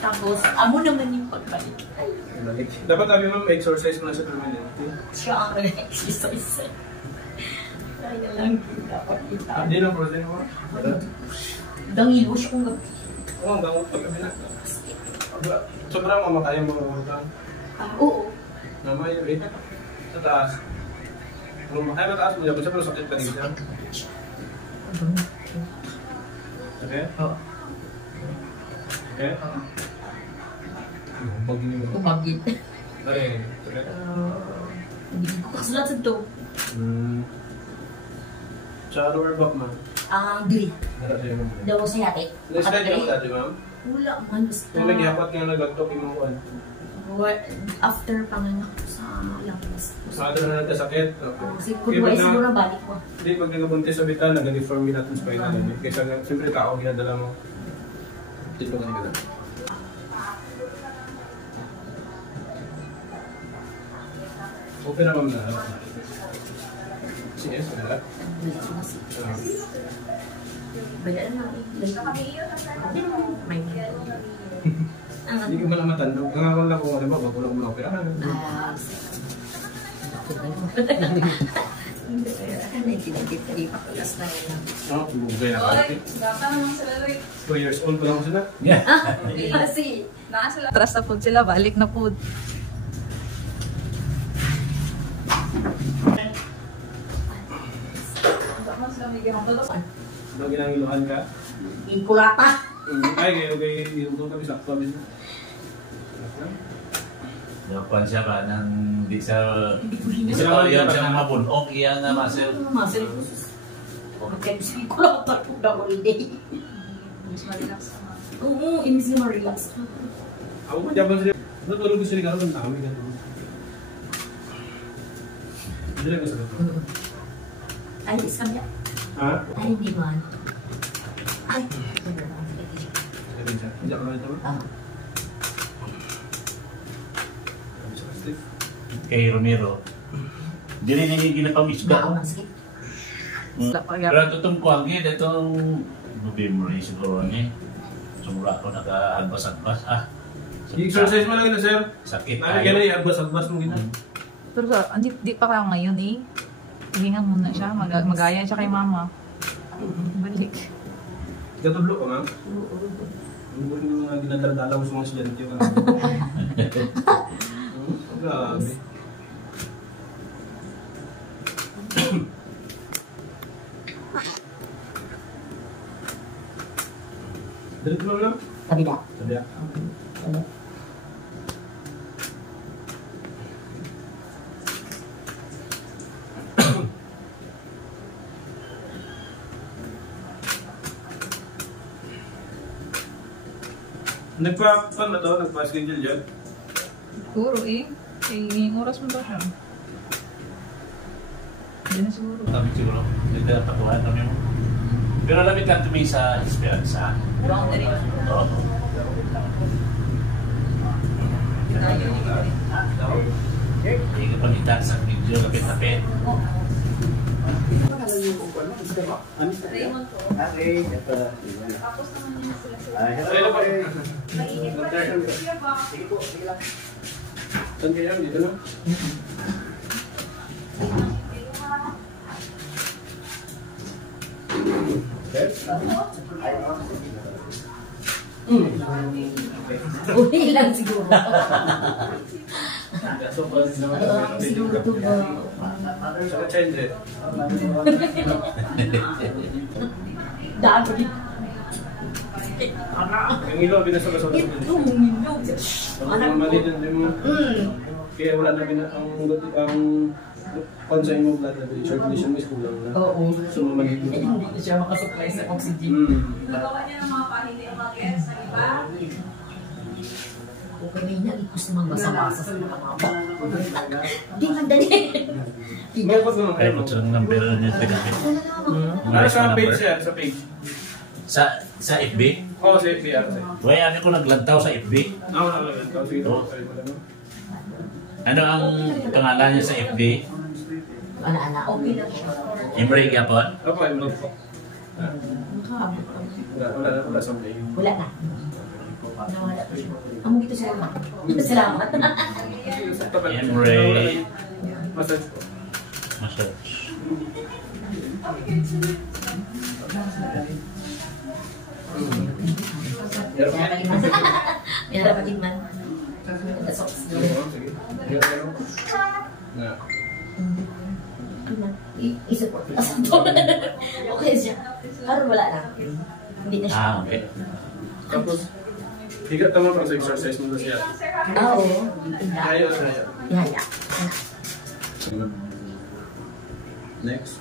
Tapos, amo naman yung pagbalik. Dapat sabi mo, exercise mo na sa permanente. Siya ang exercise. Kaya na lang dapat kita. Hindi na protein mo. Dangilo siya kung gabi. Oo, ang dangot pag gabi na. Sobrang mamatay mo mga Oo. Namay, eh. Sa taas. Kung makaya mataas mo, dapat siya pero sakit ka rin siya. Okay? Oo. Okay? Bagin mo. Kumagit. Dari, okay? Hindi ko kasulat sa ito. Sa lower back, ma'am. Gray. Dara siya mo. Daw sa yate. Na-slide mo dati, ma'am? Wala man. Basta. Kung nag-ihapat nga nag-agtok yung mga kuwan. After panganak ko sa langis. Sa atin na nagkasakit. Siguro na balik ko. Hindi, pag nagabuntis sa bitan, nag-deform natin spinal. Kaysa siyempre tao, ginadala mo. Dito ka nila. Okay na, ma'am na. Sige, sige na. Bala na. May Hindi ko man matandog. Kangakon lang kung ano ba, bago lang muna operahan. Oo, bugay na ka. Gata naman sila, Loy. 2 years old pa lang sila. Yeah. Kasi, Sila. Atras na po sila, balik na po. Ano ginangiluhan ka? ikulata. Ay, okay, yung kami sakto kami. Dapat siya ka nang di sa Hindi tao yan siya nang mabunok iya nga muscle. Muscle. Okay, si ikulata po na holiday. Mas ma-relax naman. Oo, imis na ma-relax. Ako pa dyan ba sila? Natulog ko sila karoon ng kami na tulog. Hindi lang ko sagot. Ay, isang niya. Ha? Ay, hindi man. Ay, Hindi ako nalito ba? Kay Romero. Dili ni ginapamisda ko. Masakit. Pero itong kuwagin, itong November siguro ni. Sumura ko naka-agbas-agbas. I-exercise mo lang yun, sir. Sakit Nami ka na i-agbas-agbas mo gina. Pero di pa kaya ngayon eh. Hihinga muna siya, magaya siya kay mama. Balik. Gatublo ka, ma'am? Ang buhay ng mga ginadaldala mo sa mga estudyante ka. Grabe. Diretso mo lang? Kabila. Sabi Nagpa-pan na to? Nagpa-schedule dyan? Siguro eh. Yung oras mo ba siya? Hindi na siguro. Kami siguro. Hindi na patuhan kami mo. Pero lamit lang kami sa Esperanza. Boundary. Oo. Hindi ka pamitan sa video. Lapit-lapit. Raymond po. Okay, ito. Tapos naman yun sila. Hello po. Mainit pa rin. Sige ba? Sige po, sige lang. Saan kayo? Dito na? Uli lang siguro. So, pwede naman Siguro ito ba? sa change. Dami. Yung ilo, binasa-basa. Ito, minyo. Ang malitin din mo. Kaya wala na ang konsa mo blood level, circulation mo is kulang na. Oo. So, malitin. Hindi siya makasupply sa oxygen. Nagawa niya ng mga pahili ang mga guests sa iba. Okay na yun, ikos naman basa-basa sa mga mama. Hindi madali. Mayroon ko Kaya po silang number niya. Ano sa page yan? Sa page? Sa FB? Oo, sa FB. Why ano ko naglantaw sa FB? Oo, sige. Ano ang pangalan niya sa FB? Ana-ana, okay lang siya. Imre Gapon? Ako, I'm not po. Wala sa page. Wala na. Nawala po siya. Amo dito siya. Salamat. Embrace. Massage po. Massage. Meron pa man. Ganda socks. Sige. Na. I-support. Okay siya. Parang wala na. Hindi na siya. Okay. Tapos, higa naman pang sa exercise mo na siya. Oo. Kaya o siya. Yaya. Next.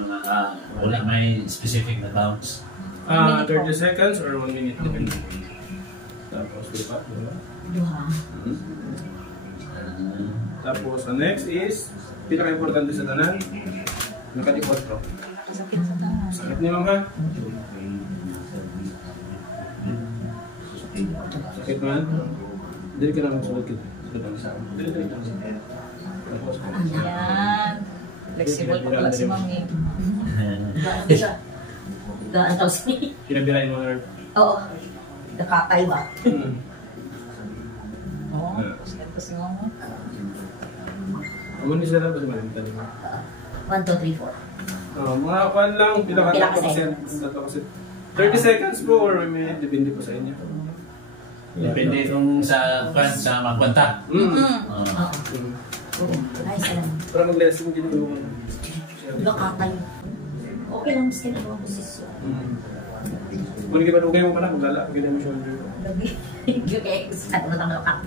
Mga wala may specific na bounce. 30 seconds or 1 minute. Depende. Tapos, lipat. Diba? Duha. Tapos, ang next is, pinaka-importante sa tanan, nakadipot ko. Sakit sa taas. Sakit ni ma'am ha? Sakit man? Dili ka na magsulot kita. Dili. Tapos, Yan. Flexible pa pala si mami. Gaan siya. Gaan daw siya. pinabirahin mo nerve. Oo. Nakakay ba? Oo. Sakit pa si mama. Amo ni sila ba sa malimita ni mo? 1, 2, 3, 4. Mga kwan lang, Pila ka seconds? 30 seconds po or a minute, depende po sa inyo. Depende kung sa magkwanta. Oo. Mm. Ay, salamat. Para mag-lesson din yung... Nakakay. Okay lang, mas kinagawa ko sis. Kung hindi ba okay mo pa na, maglala, pag hindi mo siya yung... Gabi. Okay, saan mo nang lapak?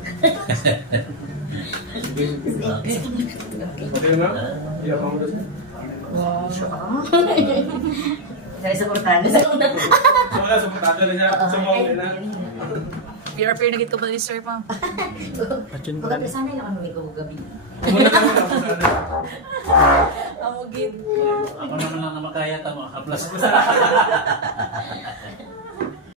Okay na? Iyak ako doon. Wow. Dahil sa portana. Sa una. So wala, supportado na siya. Sumawin na. Peer na gito ba ni sir pa? Pagka sanay lang kami ko gabi. Muna ka muna ako sana. Amugid. Ako naman lang na makaya tamo. Kaplas ko.